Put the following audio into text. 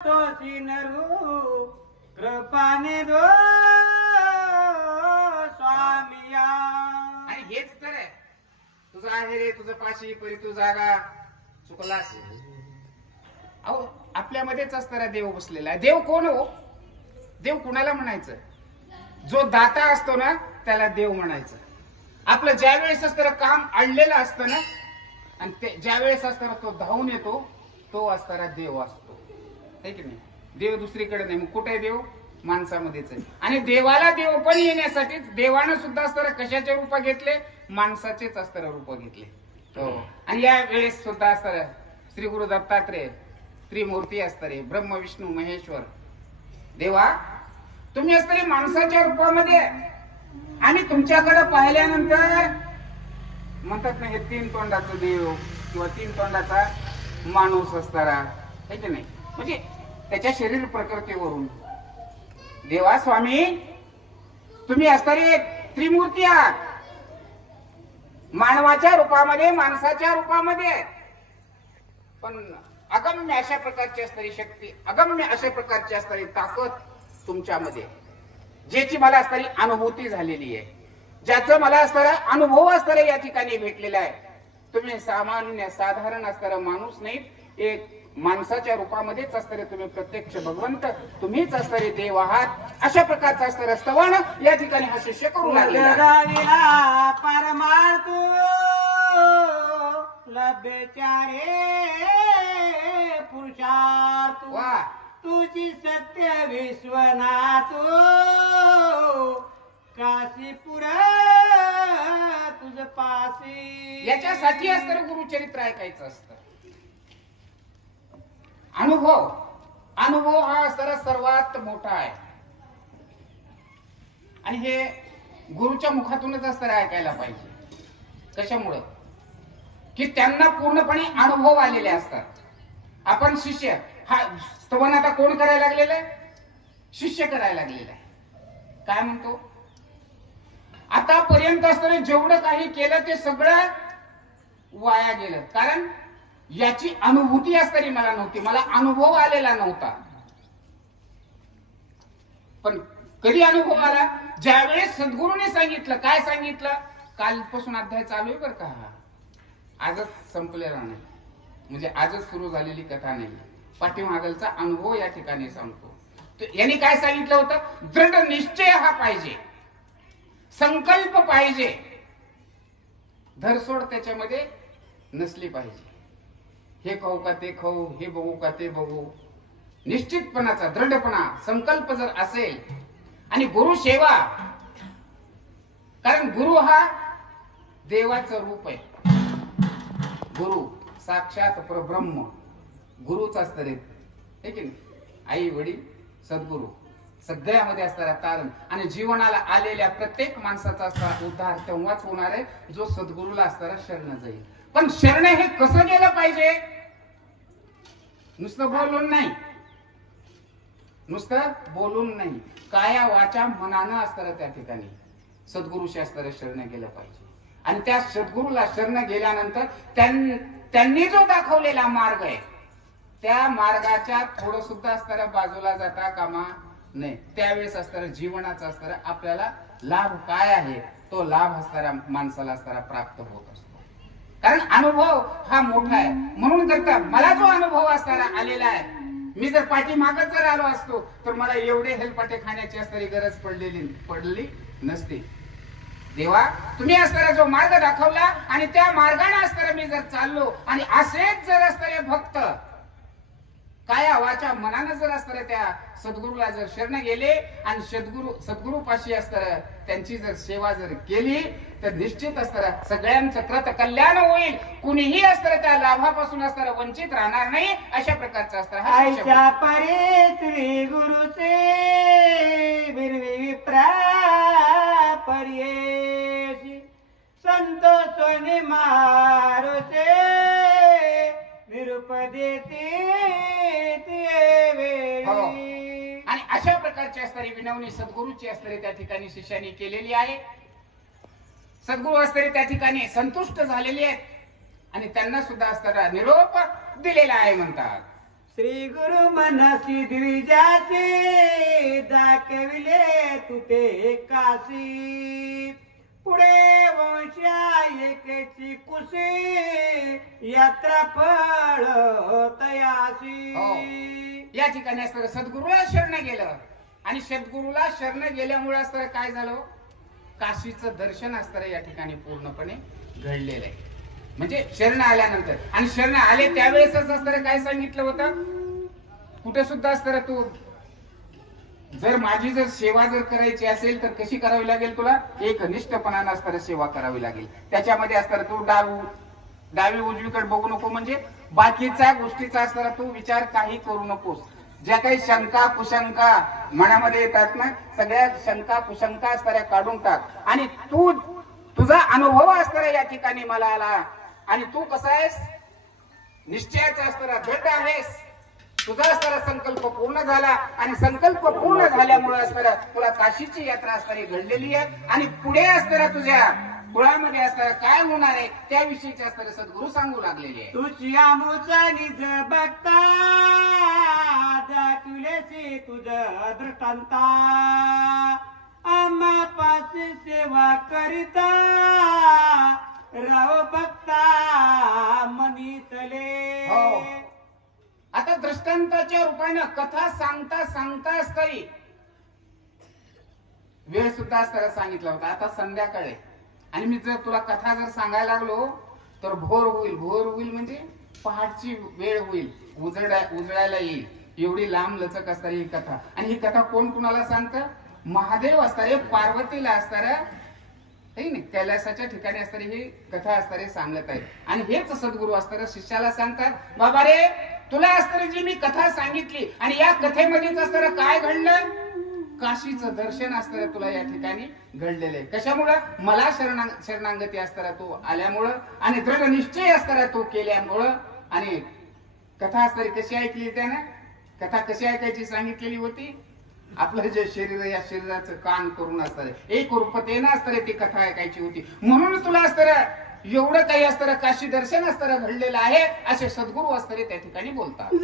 तोसी नरू कृपाने दो स्वामिया. आणि हेच तर आहे तुझं आहे रे तुझं पाशी परी तू जागा चुकलास. अहो आपल्यामध्येच असणारा देव बसलेला आहे. देव कोण हो? देव कुणाला म्हणायचं? जो दाता असतो ना त्याला देव म्हणायचं. आपलं ज्या वेळेस असतं काम अडलेलं असतं ना आणि ते ज्या वेळेस असताना तो धावून येतो तो असणारा देव असतो, है की नाही? देव दुसरीकडे नाही. मग कुठे देव? माणसामध्येच आहे. आणि देवाला देव पण येण्यासाठीच देवानं सुद्धा असताना कशाचे रूप घेतले? माणसाचेच असताना रूप घेतले. हो. आणि या वेळेस सुद्धा असताना श्री गुरु दत्तात्रेय त्रिमूर्ती असताना ब्रह्म विष्णू महेश्वर देवा तुम्ही असताना माणसाच्या रूपामध्ये आणि तुमच्याकडे पाहिल्यानंतर म्हणतात ना हे तीन तोंडाचं देव किंवा तीन तोंडाचा माणूस असताना, है की नाही? म्हणजे त्याच्या शरीर प्रकृतीवरून देवा स्वामी तुम्ही असणारे त्रिमूर्ती आहात. मानवाच्या रूपामध्ये माणसाच्या रूपामध्ये पण अगम्य अशा प्रकारची असणारी शक्ती, अगम्य अशा प्रकारची असणारी ताकद तुमच्यामध्ये, ज्याची मला असणारी अनुभूती झालेली आहे, ज्याचं मला असणारा अनुभव असणारा या ठिकाणी भेटलेला आहे. तुम्ही सामान्य साधारण असणारा माणूस नाही, एक माणसाच्या रूपामध्येच असणारे तुम्ही प्रत्यक्ष भगवंत, तुम्हीच असणारे देव आहात. अशा प्रकारचं असणारं स्तवन या ठिकाणी हा शिष्य करू लागला. परमार्थ लभ्यचारे पुरुषार्थ तुझी सत्य विश्वनाथ काशीपुर तुझ पासी. याच्यासाठी असतं गुरुचरित्र ऐकायचं असतं. अनुभव अनुभव हा असणारा सर्वात मोठा आहे आणि हे गुरुच्या मुखातूनच असणारा ऐकायला पाहिजे. कशामुळं? की त्यांना पूर्णपणे अनुभव आलेले असतात. आपण शिष्य हा स्तवन आता कोण करायला लागलेला आहे? शिष्य करायला लागलेला आहे. काय म्हणतो? आतापर्यंत असताना जेवढं काही केलं ते सगळं वाया गेलं. कारण याची अनुभूती असताना मला नव्हती, मला अनुभव आलेला नव्हता. पण कधी अनुभव आला? ज्यावेळेस सद्गुरूने सांगितलं. काय सांगितलं? कालपासून अध्याय चालू आहे बरं का, आजच संपलेला नाही, म्हणजे आजच सुरू झालेली कथा नाही. पाठीमागलचा अनुभव या ठिकाणी सांगतो. यांनी काय सांगितलं होतं? दृढ निश्चय हा पाहिजे, संकल्प पाहिजे, धरसोड त्याच्यामध्ये नसली पाहिजे. हे खाऊ का ते खाऊ, हे बघू का ते बघू, निश्चितपणाचा दृढपणा संकल्प जर असेल आणि गुरु सेवा, कारण गुरु हा देवाचं रूप आहे. गुरु साक्षात परब्रह्म गुरुच असतात, हे की नाही? आई वडील सद्गुरु सगळ्यामध्ये असणारा तारण आणि जीवनाला आलेल्या प्रत्येक माणसाचा असणारा उद्धार तेव्हाच होणार आहे जो सद्गुरूला असणारा शरण जाईल. पण शरण हे कसं गेलं पाहिजे? नुसतं बोलून नाही, नुसतं बोलून नाही, काया वाचा मनानं असणारं त्या ठिकाणी सद्गुरूशी असणारं शरण गेलं पाहिजे. आणि त्या सद्गुरूला शरण गेल्यानंतर त्यांनी जो दाखवलेला मार्ग आहे त्या मार्गाच्या थोडं सुद्धा असणाऱ्या बाजूला जाता कामा नाही. त्यावेळेस असणारा जीवनाचा असणारा आपल्याला लाभ काय आहे तो लाभ असणाऱ्या माणसाला असणारा प्राप्त होत असतो. कारण अनुभव हा मोठा आहे. म्हणून करता मला जो अनुभव असणारा आलेला आहे, मी जर पाठीमागच जर आलो असतो तर मला एवढे हेलपाटे खाण्याची असणारी गरज पडली नसती. देवा तुम्ही असणारा जो मार्ग दाखवला आणि त्या मार्गाने असणारा मी जर चाललो आणि असेच जर असणारे भक्त काया वाचा मनानं जर असणारे त्या सद्गुरूला जर शरण गेले आणि सद्गुरू पाशी असणारं त्यांची जर सेवा जर केली तर निश्चित असणारं सगळ्यांचं कृत कल्याण होईल. कुणीही असणारं त्या लाभापासून असणारं वंचित राहणार नाही. अशा प्रकारचं असणारं आयशा परे श्री गुरुचे विप्रा पर्येशी संतोषने मारुते निरूप देते. आणि अशा प्रकारची असणारी विनवणी सद्गुरूची असणारी त्या ठिकाणी शिष्याने केलेली आहे. सद्गुरू असणारे त्या ठिकाणी संतुष्ट झालेले आहेत आणि त्यांना सुद्धा असणारा निरोप दिलेला आहे म्हणतात. श्री गुरु मनसी द्विजाचे दाखविले तुते काशी पुढे वंशा एकेची कुशी यात्रा फळ तयाशी या ठिकाणी असतं सद्गुरूला शरण गेलं आणि सद्गुरूला शरण गेल्यामुळे असतं काय झालं काशीचं दर्शन असतं या ठिकाणी पूर्णपणे घडलेलं आहे म्हणजे शरण आल्यानंतर आणि शरण आले त्यावेळेसच असतं काय सांगितलं होतं कुठे सुद्धा असतं तू जर माझी जर सेवा जर करायची असेल तर कशी करावी लागेल तुला एक निष्ठपणानं असतं सेवा करावी लागेल त्याच्यामध्ये असतं तू डावी उजवीकडे बघू नको म्हणजे बाकीच्या गोष्टीचा असताना तू विचार काही करू नकोस ज्या काही शंका कुशंका मनामध्ये येतात ना सगळ्या शंका कुशंका असणाऱ्या काढून टाक आणि तू तुझा अनुभव असणारा या ठिकाणी मला आला आणि तू कसा आहेस निश्चयाचा असणारा दृढ आहेस तुझा असणारा संकल्प पूर्ण झाला आणि संकल्प पूर्ण झाल्यामुळे असणारा तुला काशीची यात्रा असणारी घडलेली आहे आणि पुढे असणारा तुझ्या कुळामध्ये असणारा काय होणार आहे त्याविषयीचे असणारे सद्गुरू सांगू लागलेले आहे तुझी आमुचा निज बघता दाखविलेसे तुझ दृष्टांता आम्हा पाशी सेवा करिता राव बघता मनीतले आता दृष्टांताच्या रूपाने कथा सांगता सांगता असताही वेळ सुद्धा असताना सांगितला होता आता संध्याकाळी आणि मी जर तुला कथा जर सांगायला लागलो तर भोर होईल म्हणजे पहाटची वेळ होईल उजळायला येईल एवढी लांब लचक असणारी ही कथा आणि ही कथा कोण कुणाला सांगतं महादेव असणारे पार्वतीला असणाऱ्या कैलासाच्या ठिकाणी असणारी ही कथा असणारे सांगत आहेत आणि हेच सद्गुरू असणाऱ्या शिष्याला सांगतात बाबा रे तुला असणारी जी मी कथा सांगितली आणि या कथेमध्येच असणारं काय घडलं काशीचं दर्शन असणारं तुला या ठिकाणी घडलेलं आहे कशामुळं मला शरणागती असणारा तू आल्यामुळं आणि दृढ निश्चय असणारा तू केल्यामुळं आणि कथा असणारी कशी ऐकली त्यानं कथा कशी ऐकायची सांगितलेली होती आपलं जे शरीर या शरीराचं कान करून असतं एक रूपतेनं असतं ती कथा ऐकायची होती म्हणून तुला असतं एवढं काही असतं काशी दर्शन असतं घडलेलं आहे असे सद्गुरू असतं त्या ठिकाणी बोलतात